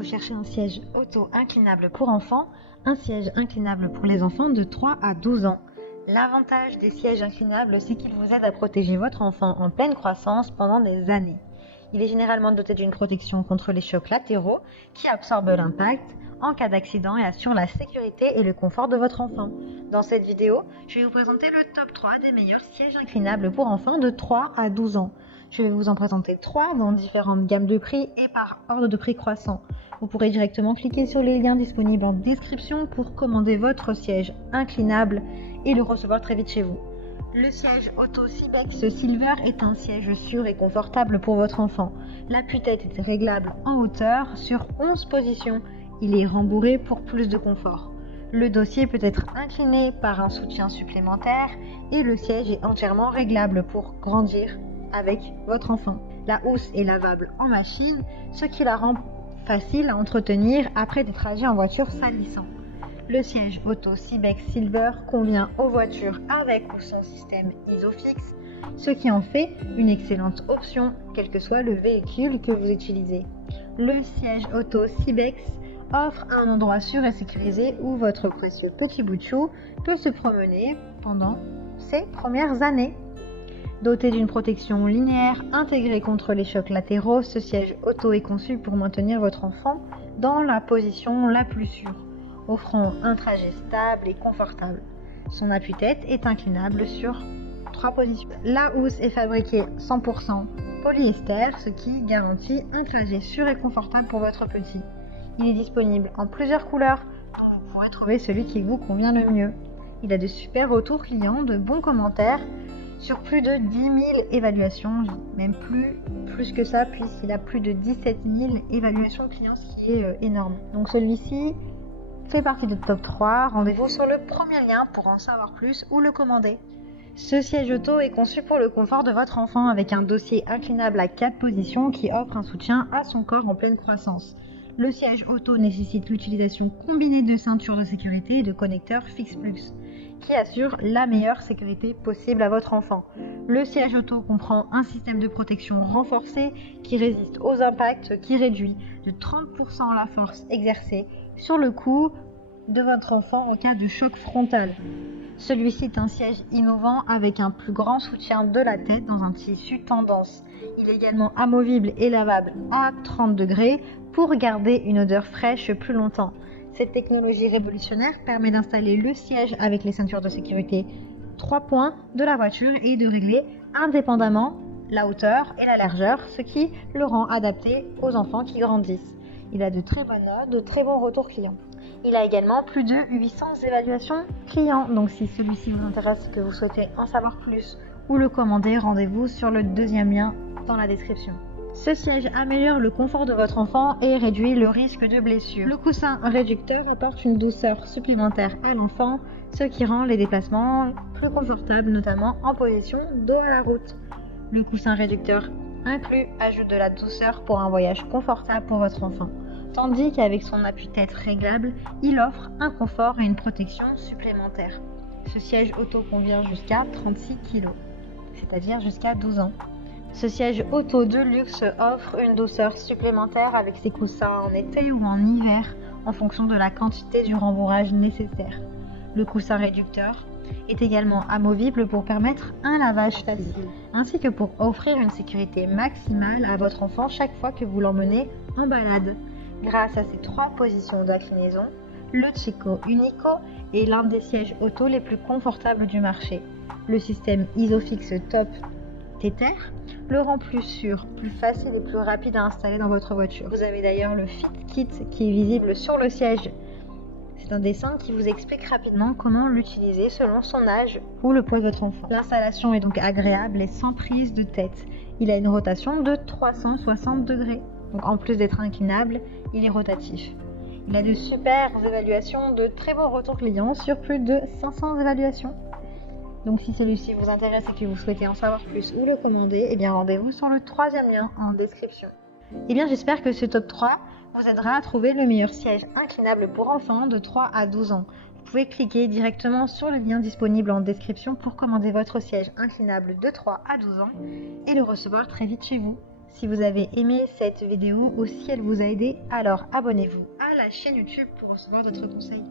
Vous cherchez un siège auto-inclinable pour enfants, un siège inclinable pour les enfants de 3 à 12 ans. L'avantage des sièges inclinables, c'est qu'ils vous aident à protéger votre enfant en pleine croissance pendant des années. Il est généralement doté d'une protection contre les chocs latéraux qui absorbent l'impact en cas d'accident et assure la sécurité et le confort de votre enfant. Dans cette vidéo, je vais vous présenter le top 3 des meilleurs sièges inclinables pour enfants de 3 à 12 ans. Je vais vous en présenter 3 dans différentes gammes de prix et par ordre de prix croissant. Vous pourrez directement cliquer sur les liens disponibles en description pour commander votre siège inclinable et le recevoir très vite chez vous. Le siège Auto Cybex Silver est un siège sûr et confortable pour votre enfant. L'appui-tête est réglable en hauteur sur 11 positions. Il est rembourré pour plus de confort. Le dossier peut être incliné par un soutien supplémentaire et le siège est entièrement réglable pour grandir avec votre enfant. La housse est lavable en machine, ce qui la rend facile à entretenir après des trajets en voiture salissants. Le siège Auto Cybex Silver convient aux voitures avec ou sans système Isofix, ce qui en fait une excellente option, quel que soit le véhicule que vous utilisez. Le siège Auto Cybex offre un endroit sûr et sécurisé où votre précieux petit bout de chou peut se promener pendant ses premières années. Doté d'une protection linéaire intégrée contre les chocs latéraux, ce siège auto est conçu pour maintenir votre enfant dans la position la plus sûre, offrant un trajet stable et confortable. Son appui-tête est inclinable sur 3 positions. La housse est fabriquée 100% polyester, ce qui garantit un trajet sûr et confortable pour votre petit. Il est disponible en plusieurs couleurs, dont vous pourrez trouver celui qui vous convient le mieux. Il a de super retours clients, de bons commentaires, sur plus de 10 000 évaluations, même plus que ça, puisqu'il a plus de 17 000 évaluations clients, ce qui est énorme. Donc celui-ci fait partie du top 3. Rendez-vous sur le premier lien pour en savoir plus ou le commander. Ce siège auto est conçu pour le confort de votre enfant avec un dossier inclinable à 4 positions qui offre un soutien à son corps en pleine croissance. Le siège auto nécessite l'utilisation combinée de ceintures de sécurité et de connecteurs fixe-plus, qui assure la meilleure sécurité possible à votre enfant. Le siège auto comprend un système de protection renforcé qui résiste aux impacts, qui réduit de 30% la force exercée sur le cou de votre enfant en cas de choc frontal. Celui-ci est un siège innovant avec un plus grand soutien de la tête dans un tissu tendance. Il est également amovible et lavable à 30 degrés pour garder une odeur fraîche plus longtemps. Cette technologie révolutionnaire permet d'installer le siège avec les ceintures de sécurité 3 points de la voiture et de régler indépendamment la hauteur et la largeur, ce qui le rend adapté aux enfants qui grandissent. Il a de très bonnes notes, de très bons retours clients. Il a également plus de 800 évaluations clients, donc si celui-ci vous intéresse et que vous souhaitez en savoir plus ou le commander, rendez-vous sur le deuxième lien dans la description. Ce siège améliore le confort de votre enfant et réduit le risque de blessure. Le coussin réducteur apporte une douceur supplémentaire à l'enfant, ce qui rend les déplacements plus confortables, notamment en position dos à la route. Le coussin réducteur inclus ajoute de la douceur pour un voyage confortable pour votre enfant, tandis qu'avec son appui-tête réglable, il offre un confort et une protection supplémentaires. Ce siège auto convient jusqu'à 36 kg, c'est-à-dire jusqu'à 12 ans. Ce siège auto de luxe offre une douceur supplémentaire avec ses coussins en été ou en hiver en fonction de la quantité du rembourrage nécessaire. Le coussin réducteur est également amovible pour permettre un lavage facile, ainsi que pour offrir une sécurité maximale à votre enfant chaque fois que vous l'emmenez en balade. Grâce à ces 3 positions d'inclinaison, le Chico Unico est l'un des sièges auto les plus confortables du marché. Le système Isofix Top Tether le rend plus sûr, plus facile et plus rapide à installer dans votre voiture. Vous avez d'ailleurs le Fit Kit qui est visible sur le siège. C'est un dessin qui vous explique rapidement comment l'utiliser selon son âge ou le poids de votre enfant. L'installation est donc agréable et sans prise de tête. Il a une rotation de 360 degrés. Donc en plus d'être inclinable, il est rotatif. Il a de super évaluations, de très bons retours clients sur plus de 500 évaluations. Donc si celui-ci vous intéresse et que vous souhaitez en savoir plus ou le commander, eh bien rendez-vous sur le troisième lien en description. Eh bien j'espère que ce top 3 vous aidera à trouver le meilleur siège inclinable pour enfants de 3 à 12 ans. Vous pouvez cliquer directement sur le lien disponible en description pour commander votre siège inclinable de 3 à 12 ans et le recevoir très vite chez vous. Si vous avez aimé cette vidéo ou si elle vous a aidé, alors abonnez-vous à la chaîne YouTube pour recevoir d'autres conseils.